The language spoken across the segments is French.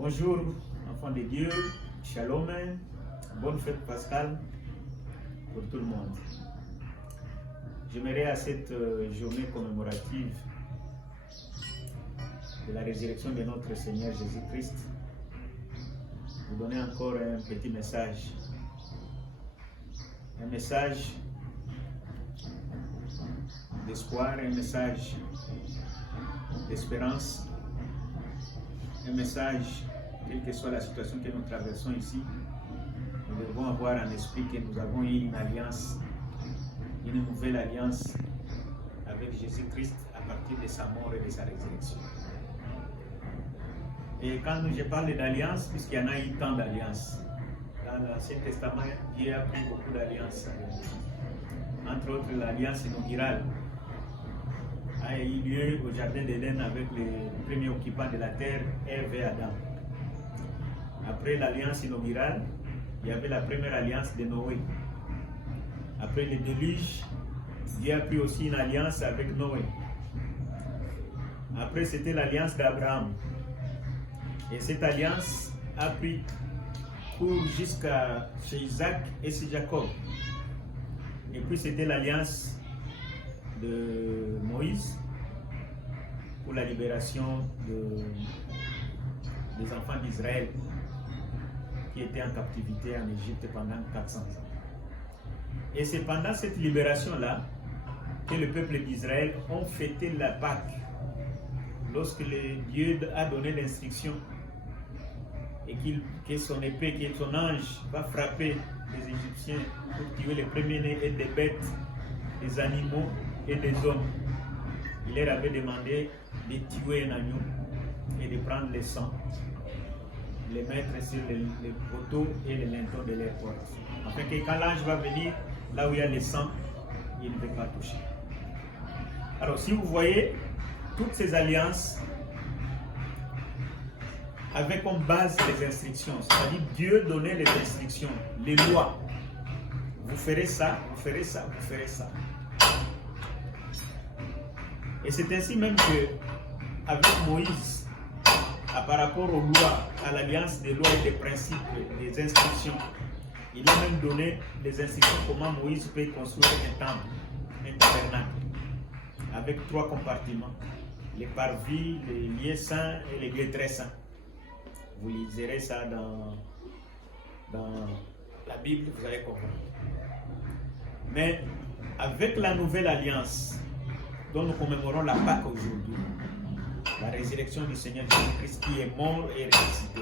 Bonjour, enfants de Dieu, shalom, bonne fête pascale pour tout le monde. J'aimerais à cette journée commémorative de la résurrection de notre Seigneur Jésus-Christ vous donner encore un petit message. Un message d'espoir, un message d'espérance, un message, quelle que soit la situation que nous traversons ici, nous devons avoir en esprit que nous avons eu une alliance, une nouvelle alliance avec Jésus-Christ à partir de sa mort et de sa résurrection. Et quand je parle d'alliance, puisqu'il y en a eu tant d'alliances, dans l'Ancien Testament, Dieu a pris beaucoup d'alliances. Entre autres, l'alliance inaugurale a eu lieu au Jardin d'Éden avec les premiers occupants de la terre, Ève et Adam. Après l'alliance inaugurale, il y avait la première alliance de Noé. Après le déluge, Dieu a pris aussi une alliance avec Noé. Après, c'était l'alliance d'Abraham. Et cette alliance a pris cours jusqu'à chez Isaac et chez Jacob. Et puis, c'était l'alliance de Moïse pour la libération des enfants d'Israël qui étaient en captivité en Égypte pendant 400 ans. Et c'est pendant cette libération-là que le peuple d'Israël ont fêté la Pâque, lorsque Dieu a donné l'instruction et que son épée, que son ange va frapper les Égyptiens pour tuer les premiers-nés et des bêtes, des animaux et des hommes. Il leur avait demandé de tuer un agneau et de prendre le sang, les mettre sur les poteaux et les lintons de leur porte. Afin que quand l'ange va venir, là où il y a le sang, il ne peut pas toucher. Alors si vous voyez, toutes ces alliances avaient comme base les instructions, c'est-à-dire Dieu donnait les instructions, les lois. Vous ferez ça, vous ferez ça, vous ferez ça. Et c'est ainsi même que, avec Moïse, par rapport aux lois, à l'alliance des lois et des principes, des instructions, il a même donné les instructions comment Moïse peut construire un temple, un tabernacle, avec 3 compartiments, les parvis, les lieux saints et les lieux très saints. Vous liserez ça dans la Bible, vous allez comprendre. Mais avec la nouvelle alliance dont nous commémorons la Pâque aujourd'hui, la résurrection du Seigneur Jésus-Christ qui est mort et ressuscité.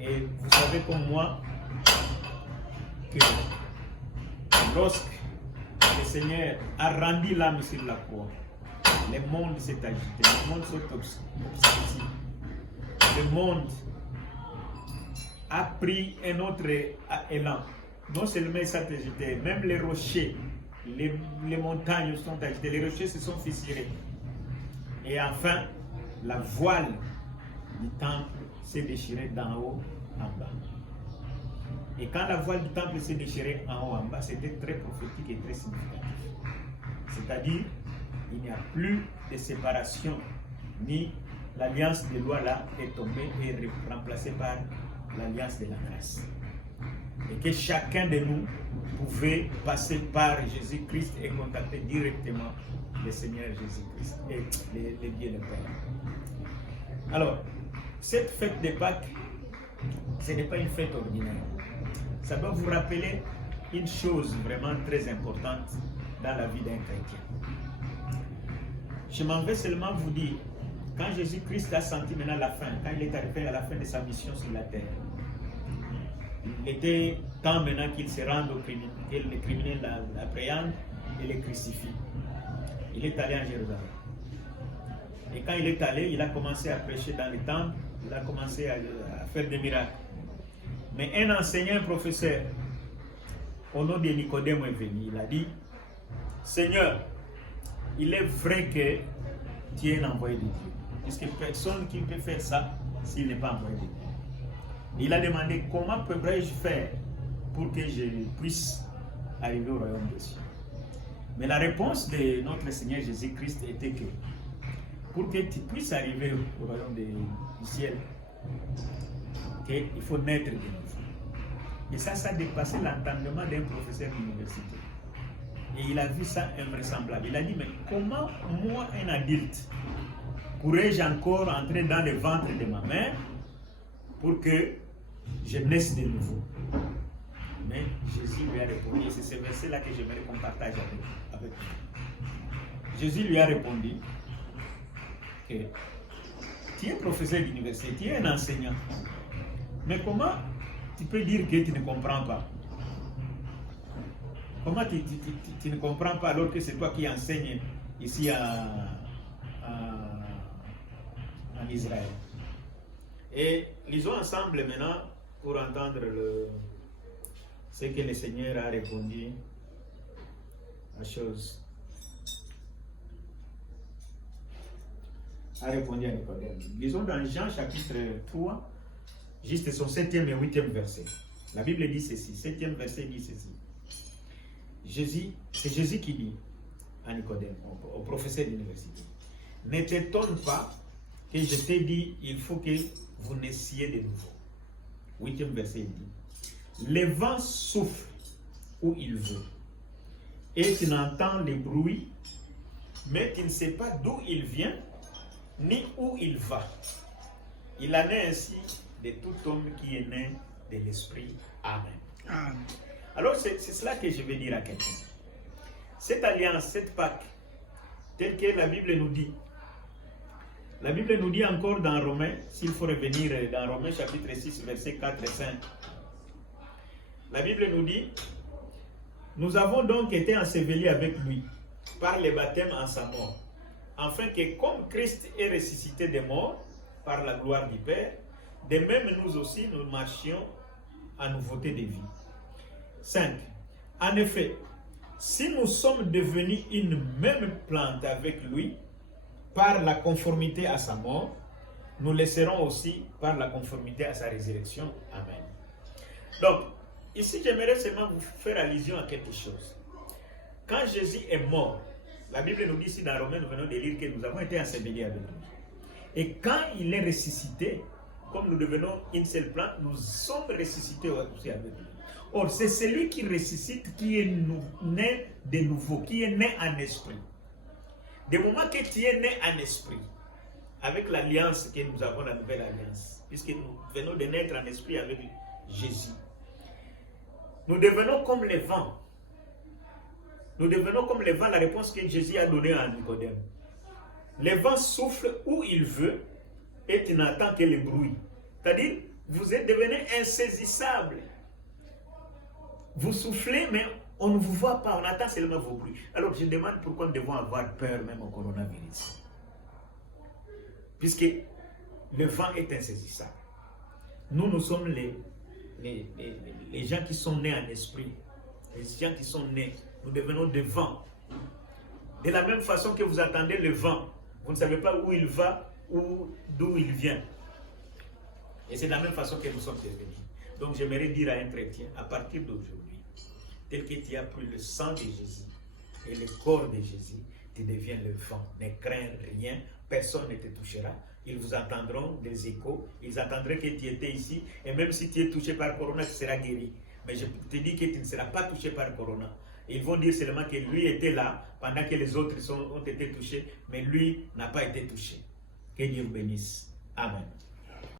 Et vous savez comme moi que lorsque le Seigneur a rendu l'âme sur la croix, le monde s'est agité, le monde s'est obscurci. Le monde a pris un autre élan. Non seulement il s'est agité, même les rochers, les montagnes sont agitées, les rochers se sont fissurés. Et enfin, la voile du temple s'est déchirée d'en haut en bas. Et quand la voile du temple s'est déchirée en haut en bas, c'était très prophétique et très significatif. C'est-à-dire, il n'y a plus de séparation, ni l'alliance des lois là est tombée et remplacée par l'alliance de la grâce. Et que chacun de nous pouvait passer par Jésus-Christ et contacter directement le Seigneur Jésus-Christ et les dieux le Père. Alors, cette fête de Pâques, ce n'est pas une fête ordinaire. Ça doit vous rappeler une chose vraiment très importante dans la vie d'un chrétien. Je m'en vais seulement vous dire, quand Jésus-Christ a senti maintenant la fin, quand il est arrivé à la fin de sa mission sur la terre, il était temps maintenant qu'il se rende aux criminels, que les criminels l'appréhendent et les crucifient. Il est allé en Jérusalem. Et quand il est allé, il a commencé à prêcher dans les temples, il a commencé à faire des miracles. Mais un enseignant, un professeur, au nom de Nicodème est venu, il a dit, Seigneur, il est vrai que tu es un envoyé de Dieu. Puisque personne qui peut faire ça s'il n'est pas envoyé de Dieu. Il a demandé comment pourrais-je faire pour que je puisse arriver au royaume des cieux. Mais la réponse de notre Seigneur Jésus-Christ était que pour que tu puisses arriver au royaume du ciel, qu'il faut naître de nouveau. Et ça dépassait l'entendement d'un professeur d'université. Et il a vu ça invraisemblable. Il a dit, mais comment moi, un adulte, pourrais-je encore entrer dans le ventre de ma mère pour que je naisse de nouveau? Mais Jésus lui a répondu, et c'est ce verset-là que j'aimerais qu'on partage avec vous. Jésus lui a répondu que tu es professeur d'université, tu es un enseignant. Mais comment tu peux dire que tu ne comprends pas? Comment tu ne comprends pas alors que c'est toi qui enseignes ici en Israël? Et lisons ensemble maintenant pour entendre ce que le Seigneur a répondu à chose. A répondu à Nicodème. Lisons dans Jean chapitre 3, juste son 7e et 8e verset. La Bible dit ceci, 7e verset dit ceci. C'est Jésus qui dit à Nicodème, au professeur d'université, ne t'étonne pas que je t'ai dit, il faut que vous naissiez de nouveau. 8e verset dit, le vent souffle où il veut, et tu n'entends le bruit, mais tu ne sais pas d'où il vient, ni où il va. Il en est ainsi de tout homme qui est né de l'Esprit. Amen. Amen. Alors c'est cela que je vais dire à quelqu'un. Cette alliance, cette Pâque, telle que la Bible nous dit. La Bible nous dit encore dans Romains, s'il faut revenir dans Romains chapitre 6, versets 4 et 5. La Bible nous dit, nous avons donc été ensevelis avec lui par le baptême en sa mort, afin que comme Christ est ressuscité des morts par la gloire du Père, de même nous aussi nous marchions en nouveauté de vie. 5. En effet, si nous sommes devenus une même plante avec lui, par la conformité à sa mort, nous le serons aussi par la conformité à sa résurrection. Amen. Donc, ici, j'aimerais seulement vous faire allusion à quelque chose. Quand Jésus est mort, la Bible nous dit ici dans Romains, nous venons de lire que nous avons été ensevelis avec lui. Et quand il est ressuscité, comme nous devenons une seule plante, nous sommes ressuscités aussi avec lui. Or, c'est celui qui ressuscite qui est né de nouveau, qui est né en esprit. Du moment que tu es né en esprit, avec l'alliance que nous avons, la nouvelle alliance, puisque nous venons de naître en esprit avec Jésus, nous devenons comme le vent. Nous devenons comme le vent, la réponse que Jésus a donnée à Nicodème. Le vent souffle où il veut et tu n'entends que le bruit. C'est-à-dire, vous êtes devenu insaisissable. Vous soufflez, mais on ne vous voit pas, on entend seulement vos bruits. Alors je demande pourquoi nous devons avoir peur même au coronavirus. Puisque le vent est insaisissable. Nous sommes les gens qui sont nés en esprit. Les gens qui sont nés, nous devenons des vents. De la même façon que vous entendez le vent, vous ne savez pas où il va ou d'où il vient. Et c'est de la même façon que nous sommes devenus. Donc j'aimerais dire à un chrétien, à partir d'aujourd'hui, tel que tu as pris le sang de Jésus et le corps de Jésus, tu deviens le vent. Ne crains rien, personne ne te touchera. Ils vous entendront des échos, ils entendraient que tu étais ici, et même si tu es touché par Corona, tu seras guéri. Mais je te dis que tu ne seras pas touché par Corona. Ils vont dire seulement que lui était là, pendant que les autres ont été touchés, mais lui n'a pas été touché. Que Dieu vous bénisse. Amen.